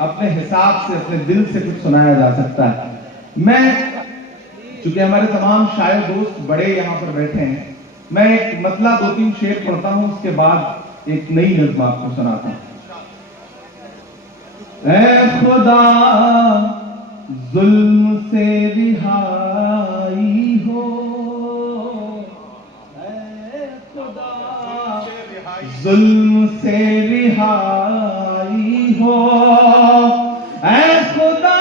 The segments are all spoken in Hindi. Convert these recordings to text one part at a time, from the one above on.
अपने हिसाब से, अपने दिल से कुछ सुनाया जा सकता है। मैं, चूंकि हमारे तमाम शायर दोस्त बड़े यहाँ पर बैठे हैं, मैं एक मतला 2-3 शेर पढ़ता हूं, उसके बाद एक नई नज़्म आपको सुनाता हूं। ऐ खुदा जुल्म से रिहाई हो, ऐ खुदा जुल्म से रिहाई हो, ऐ खुदा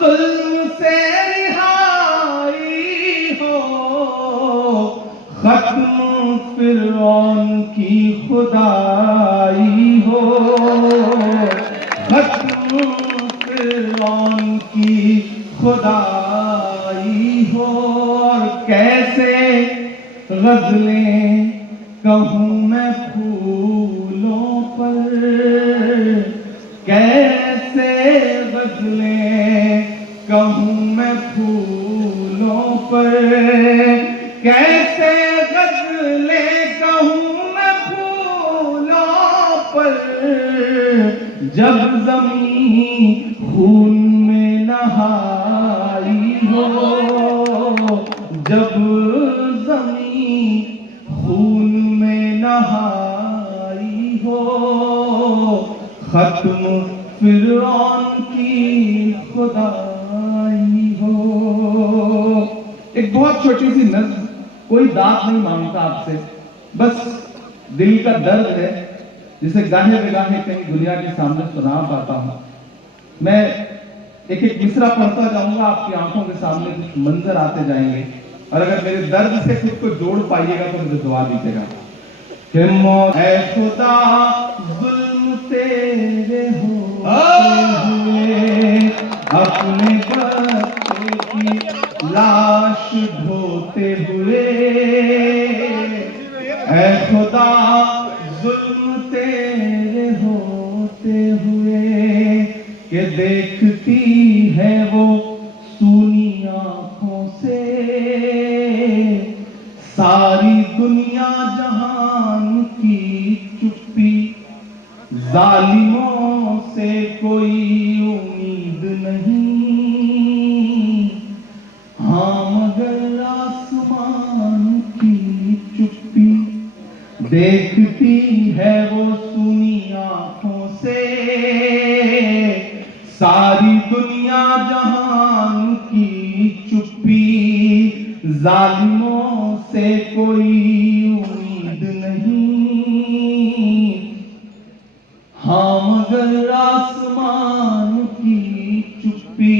जुल्म से रिहाई हो, खत्म फिरौन की खुदाई हो, खत्म फिरौन की खुदाई हो। और कैसे गजलें कहूँ मैं फूलों पर, कैसे गजलें कहूँ मैं फूलों पर, कैसे गजलें कहूँ मैं फूलों पर, जब ज़मीं खून में नहाई हो, जब ज़मीं खून में नहाई हो, खत्म फिरौन की खुदाई हो। एक बहुत छोटी सी नज़्म, कोई दाद नहीं मांगता आपसे, बस दिल का दर्द है जिसे गाहे बेगाहे कहीं दुनिया के सामने सुना पाता हूं। मैं एक एक मिसरा पढ़ता जाऊंगा, आपकी आंखों के सामने कुछ मंजर आते जाएंगे, और अगर मेरे दर्द से खुद को जोड़ पाइएगा तो मुझे दुआ दीजिएगा कि मौत ऐ खुदा जुल्म तेरे होते हुए, अपने बच्चे की लाश ढोते हुए, ऐ खुदा जुल्म तेरे होते हुए, कि देखती है वो सूनी आंखों से सारी दुनिया जहान की चुप्पी, जालिमों से कोई उम्मीद नहीं, हाँ मगर आसमान की चुप्पी, देखती है वो सुनी आंखों से सारी दुनिया जहान की चुप्पी, जालिमों से कोई उम्मीद नहीं, हाँ मगर आसमान की चुप्पी।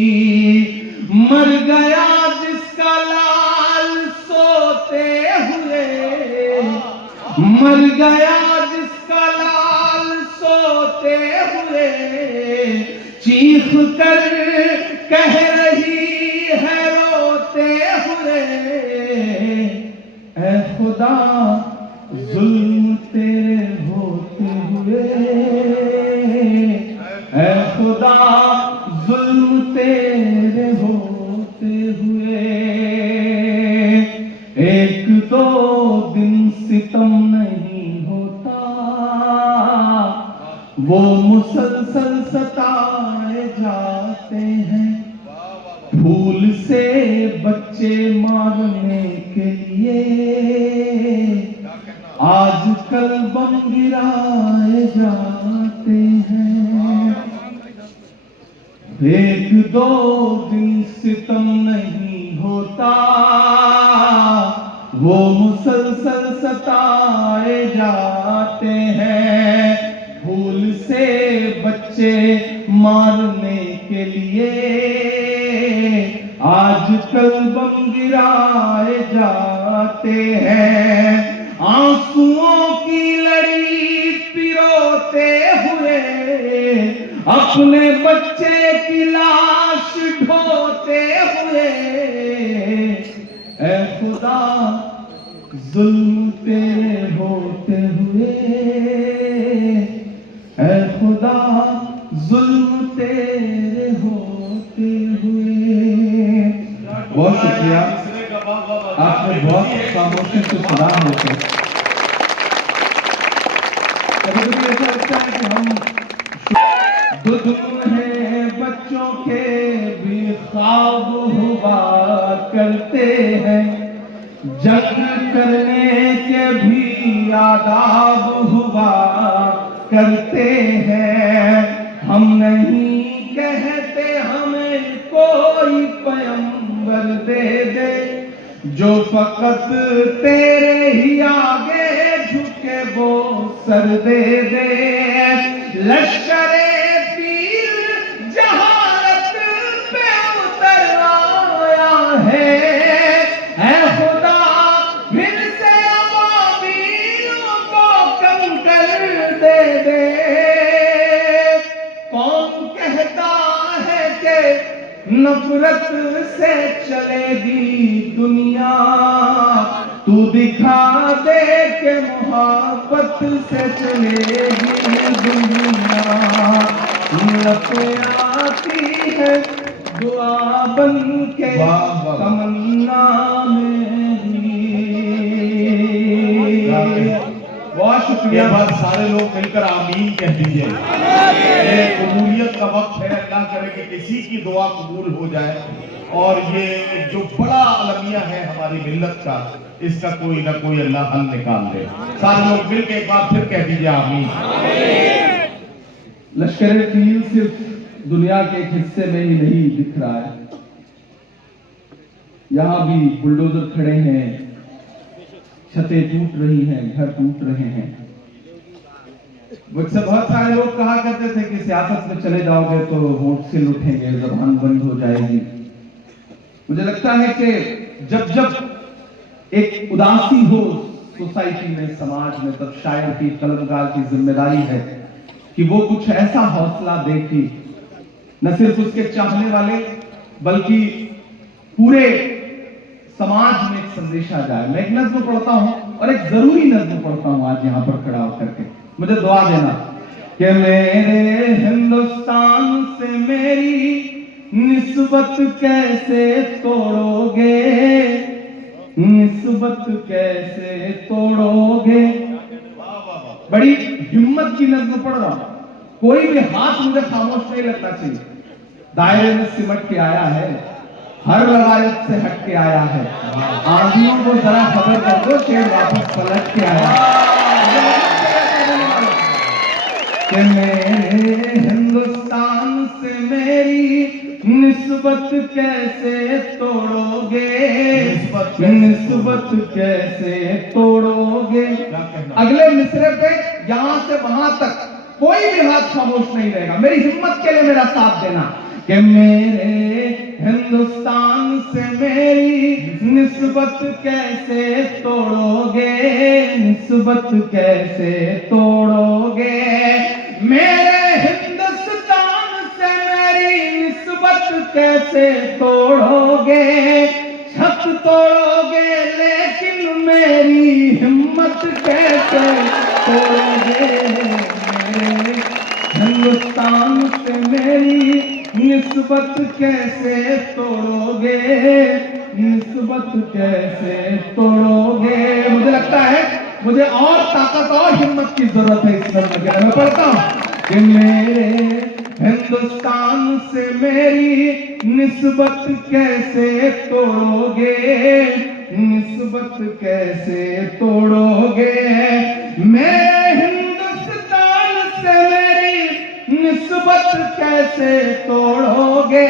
मर गया जिसका लाल सोते हुए, मर गया जिसका लाल सोते हुए, चीख कर कह रही है रोते हुए, ऐ खुदा जुल्म तेरे होते हुए, ऐ खुदा जुल्म तेरे होते हुए, एक दो दिन सितम नहीं होता, वो मुसलसल सताए जाते हैं, फूल से बच्चे मारने के लिए आजकल बम गिराए जाते हैं, एक दो दिन सितम नहीं होता, वो मुसलसल सताए जाते हैं, फूल से बच्चे मारने के लिए आजकल बम गिराए जाते हैं, आंसुओं की लड़ी पिरोते हुए, अपने बच्चे की लाश ढोते हुए, ऐ खुदा जुल्म तेरे होते हुए, ऐ खुदा जुल्म तेरे होते हुए। बहुत शुक्रिया, आपने बहुत खामोशी से सुना है। कभी कभी ऐसा लगता है कि हम लम्हे बच्चों के भी ख्वाब हुआ करते हैं, जंग करने के भी आदाब हुआ करते हैं। हम नहीं कहते हमें कोई पैगंबर दे दे, जो फकत तेरे ही आगे झुके वो सर दे दे। लश्करे पीर जहारत पे उतर आया है खुदा फिर से अबाबीलों को कंकर दे दे। कौन कहता है कि नफरत से चलेगी दुनिया, तू दिखा दे के मोहब्बत से चलेगी दुनिया। लपे आती है दुआ बन के तमन्ना मेरी। बहुत शुक्रिया। बार सारे लोग मिलकर आमीन कह दीजिए। ये कबूलियत का वक्त है, अल्लाह करे कि किसी की दुआ कबूल हो जाए। और ये जो बड़ा अलमिया है हमारी मिल्लत का, इसका कोई ना कोई अल्लाह हल निकाल दे। सारे लोग मिलकर एक बार फिर कह दीजिए आमीन। लश्कर फील सिर्फ दुनिया के एक हिस्से में ही नहीं दिख रहा है, यहां भी बुलडोजर खड़े हैं, छतें टूट रही हैं, घर टूट रहे हैं। मुझसे बहुत सारे लोग कहा करते थे कि सियासत में चले जाओगे तो होठ से उठेंगे, जबान बंद हो जाएगी। मुझे लगता है कि जब जब एक उदासी हो सोसाइटी में, समाज में, तब शायर की, कलमकार की जिम्मेदारी है कि वो कुछ ऐसा हौसला दे कि न सिर्फ उसके चाहने वाले बल्कि पूरे समाज में एक संदेशा जाए। मैं एक नज्म पढ़ता हूं और एक जरूरी नज्म पढ़ता हूं आज यहां पर खड़ा होकर के। मुझे दुआ देना कि मेरे हिंदुस्तान से मेरी निस्बत कैसे तोड़ोगे, निस्बत कैसे तोड़ोगे। बड़ी हिम्मत की नज्म पढ़ रहा हूं, कोई भी हाथ मुझे खामोश नहीं लगना चाहिए। दायरे में सिमट के आया है, हर रवायत से हट के आया है। आंधियों को जरा खबर कर दो, शेर वापस पलट के आया कि मेरे हिंदुस्तान से मेरी निस्बत कैसे तोड़ोगे, निस्बत कैसे तोड़ोगे। अगले मिसरे पे यहां से वहां तक कोई भी हाथ खामोश नहीं रहेगा। मेरी हिम्मत के लिए मेरा साथ देना कि मेरे हिंदुस्तान से मेरी निस्बत कैसे तोड़ोगे, निस्बत कैसे तोड़ोगे। मेरे हिंदुस्तान से मेरी निस्बत कैसे तोड़ोगे। छत तोड़ोगे लेकिन मेरी हिम्मत कैसे तोड़ोगे। मेरे हिंदुस्तान से मेरी निस्बत कैसे तोड़ोगे, निस्बत कैसे तोड़ोगे। मुझे लगता है मुझे और ताकत और हिम्मत की जरूरत है इस नज्म के। मैं पढ़ता हूं कि मेरे हिंदुस्तान से मेरी निस्बत कैसे तोड़ोगे, निस्बत कैसे तोड़ोगे। मेरे हिंदुस्तान से मेरी निस्बत कैसे तोड़ोगे।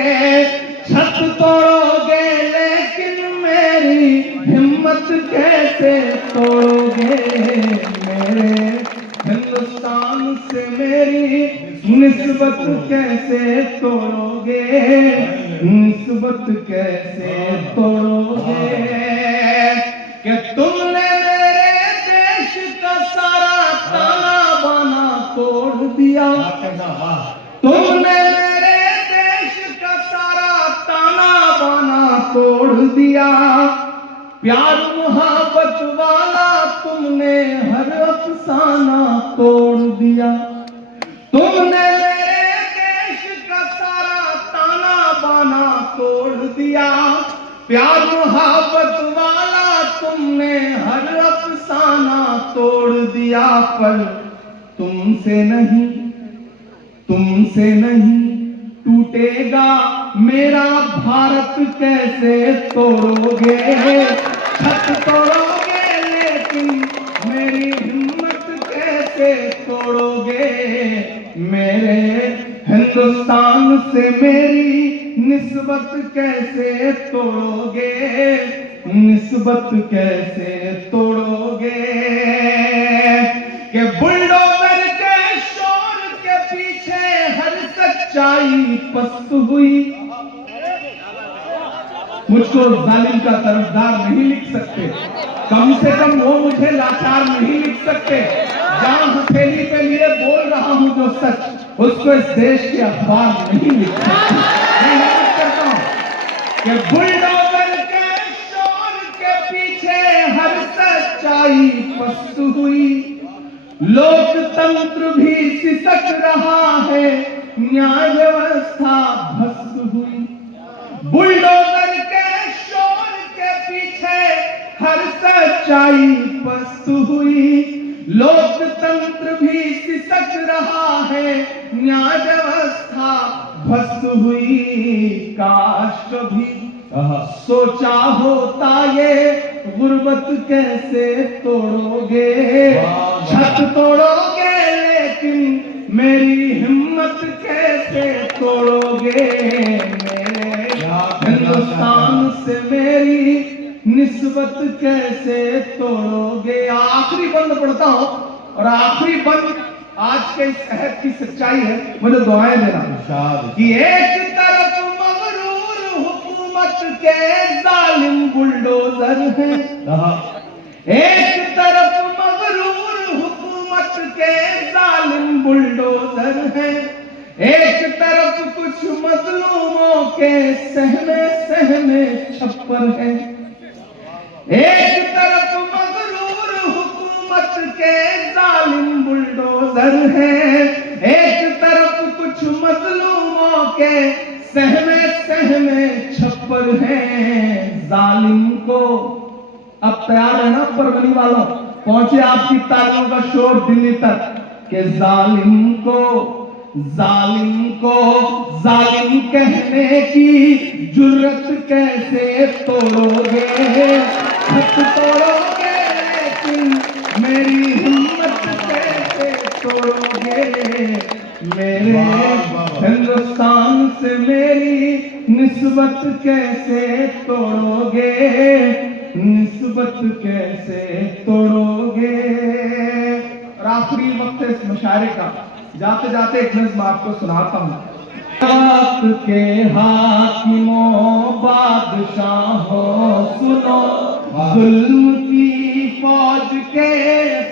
छत तोड़ोगे लेकिन मेरी हिम्मत कैसे तोड़ोगे। मेरे हिंदुस्तान से मेरी निस्बत कैसे तोड़ोगे, निस्बत कैसे तोड़ोगे। कि तुमने मेरे देश का सारा ताना बाना तोड़ दिया। तुमने मेरे देश का सारा ताना बाना तोड़ दिया। प्यार मोहब्बत वाला तुमने हर अफसाना तोड़ दिया। तुमने मेरे देश का सारा ताना बाना तोड़ दिया। प्यार मोहब्बत वाला तुमने हर अफसाना तोड़ दिया। पर तुमसे नहीं, तुमसे नहीं टूटेगा मेरा भारत कैसे तोड़ोगे, छत तोड़ोगे लेकिन मेरी हिम्मत कैसे तोड़ोगे, मेरे हिंदुस्तान से मेरी निस्बत कैसे तोड़ोगे, निस्बत कैसे तोड़ोगे। कि बुलडोजर के शोर के पीछे हर सच्चाई पस्त हुई। मुझको जालिम का तरफदार नहीं लिख सकते, कम से कम वो मुझे लाचार नहीं लिख सकते। जहां हथेली पे लिए बोल रहा हूं जो सच, उसको इस देश के अखबार नहीं लिख सकते। मैं नहीं करता हूं कि बुलडोजर के शोर के पीछे हर सच्चाई पस्त हुई, लोकतंत्र भी सिसक रहा है, न्याय व्यवस्था ध्वस्त हुई। बुलडोजर के शोर के पीछे हर सच्चाई पस्त हुई, लोकतंत्र भी सिसक रहा है, न्याय व्यवस्था ध्वस्त हुई। काश कभी सोचा होता ये गुर्बत कैसे तोड़ोगे, छत तोड़ोगे लेकिन मेरी हिम्मत कैसे तोड़ोगे, मेरे हिंदुस्तान से मेरी निस्बत कैसे तोड़ोगे। आखिरी बंद पढ़ता हूं और आखिरी बंद आज के इस अहद की सच्चाई है, मुझे दुआएं देना कि एक तरफ मगरूर हुकूमत के जालिम बुलडोजर हैं, एक तरफ मगरूर हुकूमत के जालिम बुलडोजर हैं, एक तरफ कुछ मजलूमों के सहमे सहमे छप्पर हैं, एक तरफ मगरूर हुकूमत के जालिम बुलडोजर हैं, एक तरफ कुछ मजलूमों के सहमे सहमे छप्पर हैं। जालिम को अब तैयार है ना परगनी वालों, पहुंचे आपकी तालियों का शोर दिल्ली तक कि जालिम को जालिम कहने की जुर्रत कैसे तोड़ोगे, छत तोड़ोगे लेकिन मेरी हिम्मत कैसे तोड़ोगे, मेरे हिंदुस्तान से मेरी निस्बत कैसे तोड़ोगे, निस्बत कैसे तोड़ोगे। और आखिरी वक्त इस मुशायरे का जाते जाते एक नज़्म आपको सुनाता हूं। वक्त के हाकिमों बादशाहों सुनो, जुल्म की फौज के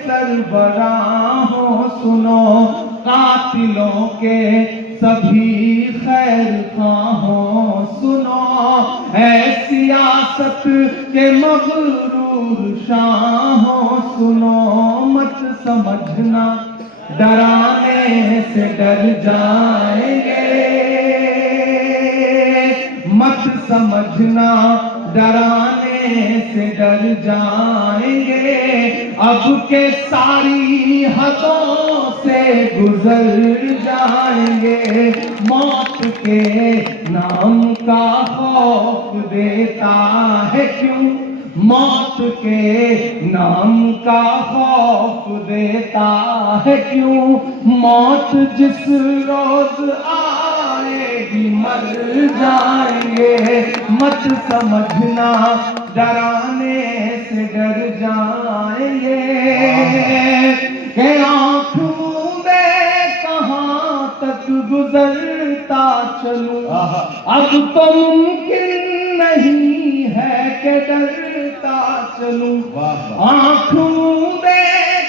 सरबराहों सुनो, कातिलों के सभी खैर खाहों सुनो, ऐ सियासत के मगरूर शाहों सुनो, मत समझना डराने से डर जाएंगे, मत समझना डराने से डर जाएंगे, अब के सारी हदों से गुजर जाएंगे, मौत के नाम का खौफ देता है क्यों, मौत के नाम का खौफ देता है क्यों, मौत जिस रोज आएगी मर जाएंगे, मत समझना डराने से डर जाएंगे, कि आँख मूंदे कहाँ तक गुजरता चलूं, अब तो मुमकिन नहीं है कि डरता चलूं, आँख मूंदे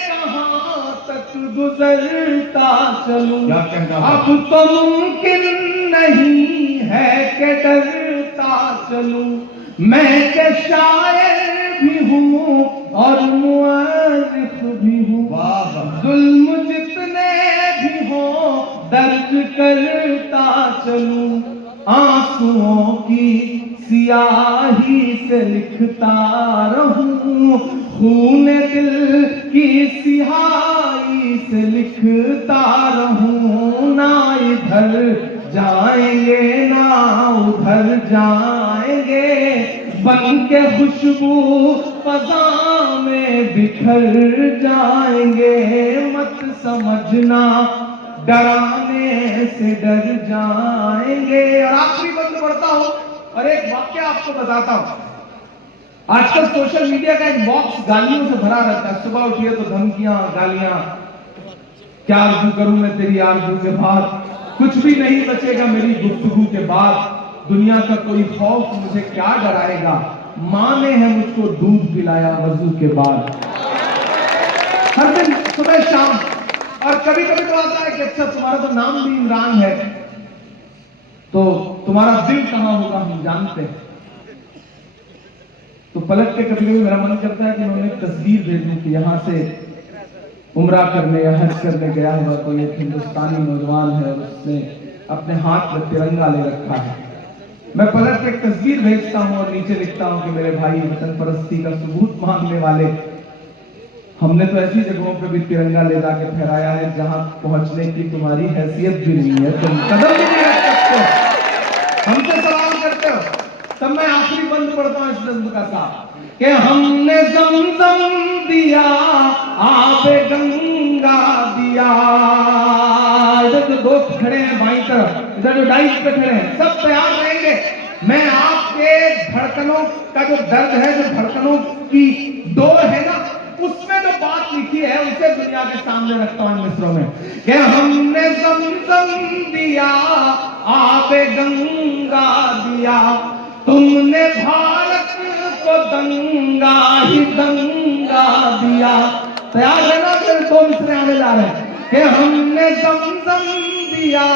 कहाँ तक गुजरता चलूं, अब तो मुमकिन नहीं है कि डरता चलूं, मैं के शायर भी हूँ और मुअर्रिख भी हूँ, जुल्म जितने भी हो दर्ज करता चलूं, आंसुओं की सियाही से लिखता रहूं, खून दिल की सियाही से लिखता रहूं, ना इधर जाएंगे ये ना उधर जाएंगे, बन के खुशबू फजा में बिखर जाएंगे। मत समझना डराने से डर जाएंगे। और आखिरी बंद पढ़ता हूं और एक वाक्य आपको बताता हूं। आजकल सोशल मीडिया का एक बॉक्स गालियों से भरा रहता है। सुबह उठिए तो धमकियां, गालियां, क्या आरज़ू करूं मैं तेरी आरज़ू के बाद, कुछ भी नहीं बचेगा मेरी गुफ्तगू के बाद, दुनिया का कोई खौफ मुझे क्या डराएगा, माँ ने है मुझको दूध पिलाया वजू के बाद। हर दिन सुबह शाम। और कभी कभी तो आता है कि अच्छा तुम्हारा तो नाम भी इमरान है, तो तुम्हारा दिल कहां होगा हम जानते हैं। तो पलट के कभी कभी मेरा मन करता है कि मैं उन्हें तस्वीर दे दूं कि यहां से उम्रा करने या हज करने गया हुआ कोई एक हिंदुस्तानी नौजवान है और उसने अपने हाथ में तिरंगा ले रखा है। मैं पलट के एक तस्वीर भेजता हूं और नीचे लिखता हूं कि मेरे भाई वतन परस्ती का सबूत मांगने वाले, हमने तो ऐसी जगहों पे भी तिरंगा ले जाके फहराया है जहां पहुंचने की तुम्हारी हैसियत भी नहीं है, तुम कदम भी नहीं रख सकते, हमसे सवाल करते हो। तब मैं आखिरी बंद पढ़ता हूं इस नज्म का साथ कि हमने ज़मज़म दिया, आबे गंगा दिया। इधर जो दोस्त खड़े हैं बाईं तरफ, इधर जो डाइस पे खड़े हैं, सब तैयार रहेंगे। मैं आपके धड़कनों का जो दर्द है, जो धड़कनों की डोर है ना, उसमें जो बात लिखी है उसे दुनिया के सामने रखता हूं मिस्रों में कि हमने ज़मज़म दिया, आबे गंगा दिया, तुमने भारत को दंगा ही दंगा दिया। तैयार है ना? फिर दो मिसरे आने जा रहे हैं कि हमने ज़मज़म दिया,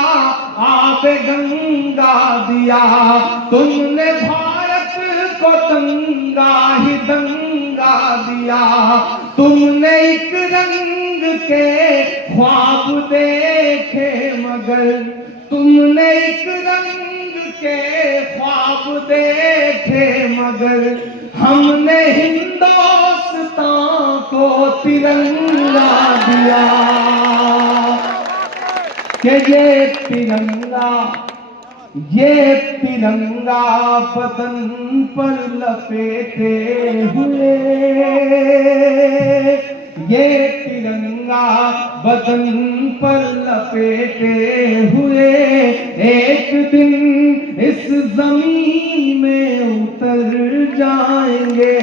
आबे गंगा दिया, तुमने भारत को दंगा ही दंगा दिया, तुमने एक रंग के ख्वाब देखे मगर, तुमने एक रंग के ख्वाब देखे मगर, हमने हिंदुस्तान को तिरंगा दिया। कि ये तिरंगा बदन पर लपेटे हुए, ये तिरंगा बदन पर लपेटे हुए, एक दिन इस जमीन में उतर जाएंगे।